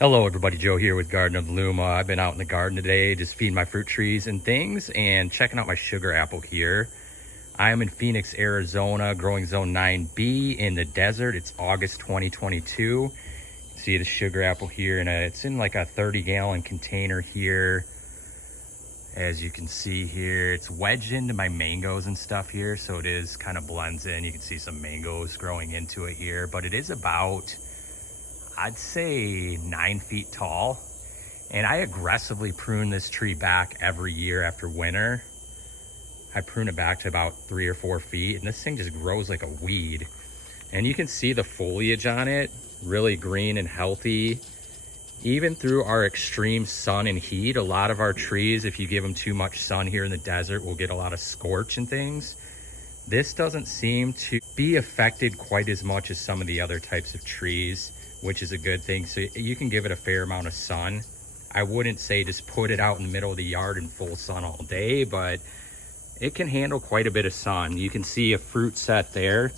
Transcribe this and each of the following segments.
Hello everybody, Joe here with Garden of Luma. I've been out in the garden today just feeding my fruit trees and things and checking out my sugar apple here. I am in Phoenix, Arizona, growing zone 9B in the desert. It's August 2022. You can see the sugar apple here and it's in like a 30-gallon container here. As you can see here, it's wedged into my mangoes and stuff here, so it is kind of blends in. You can see some mangoes growing into it here, but it is about, I'd say, 9 feet tall. And I aggressively prune this tree back every year after winter. I prune it back to about 3 or 4 feet, and this thing just grows like a weed. And you can see the foliage on it, really green and healthy. Even through our extreme sun and heat, a lot of our trees, if you give them too much sun here in the desert, will get a lot of scorch and things. This doesn't seem to be affected quite as much as some of the other types of trees, which is a good thing. So you can give it a fair amount of sun. I wouldn't say just put it out in the middle of the yard in full sun all day, but it can handle quite a bit of sun. You can see a fruit set there.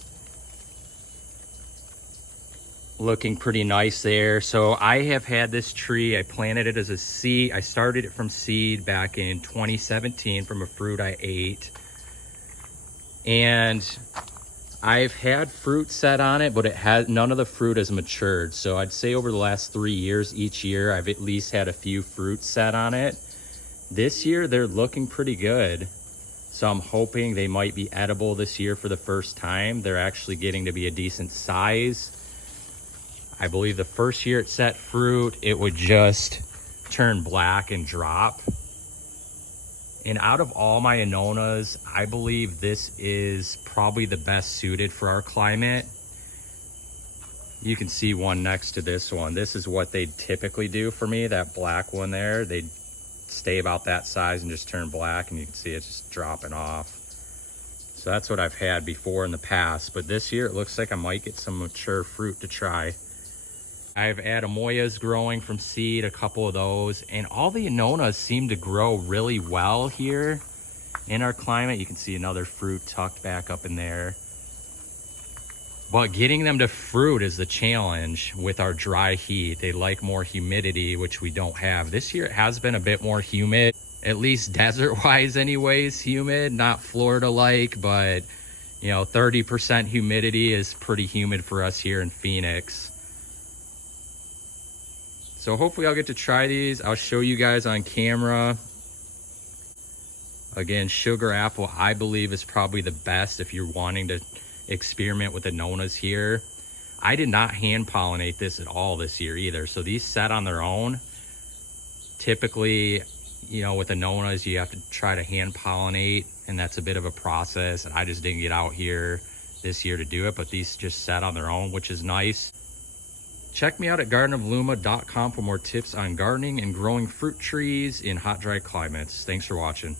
Looking pretty nice there. So I have had this tree, I planted it as a seed. I started it from seed back in 2017 from a fruit I ate. And I've had fruit set on it, but none of the fruit has matured. So I'd say over the last 3 years, each year, I've at least had a few fruits set on it. This year, they're looking pretty good. So I'm hoping they might be edible this year for the first time. They're actually getting to be a decent size. I believe the first year it set fruit, it would just turn black and drop. And out of all my Annonas, I believe this is probably the best suited for our climate. You can see one next to this one. This is what they typically do for me, that black one there. They'd stay about that size and just turn black, and you can see it's just dropping off. So that's what I've had before in the past, but this year it looks like I might get some mature fruit to try. I have Adamoyas growing from seed, a couple of those, and all the Annonas seem to grow really well here in our climate. You can see another fruit tucked back up in there. But getting them to fruit is the challenge with our dry heat. They like more humidity, which we don't have. This year it has been a bit more humid, at least desert-wise anyways, humid, not Florida-like, but you know, 30% humidity is pretty humid for us here in Phoenix. So hopefully I'll get to try these. I'll show you guys on camera. Again, sugar apple, I believe, is probably the best if you're wanting to experiment with Annonas here. I did not hand pollinate this at all this year either. So these set on their own. Typically, you know, with Annonas, you have to try to hand pollinate, and that's a bit of a process. And I just didn't get out here this year to do it, but these just set on their own, which is nice. Check me out at gardenofluma.com for more tips on gardening and growing fruit trees in hot, dry climates. Thanks for watching.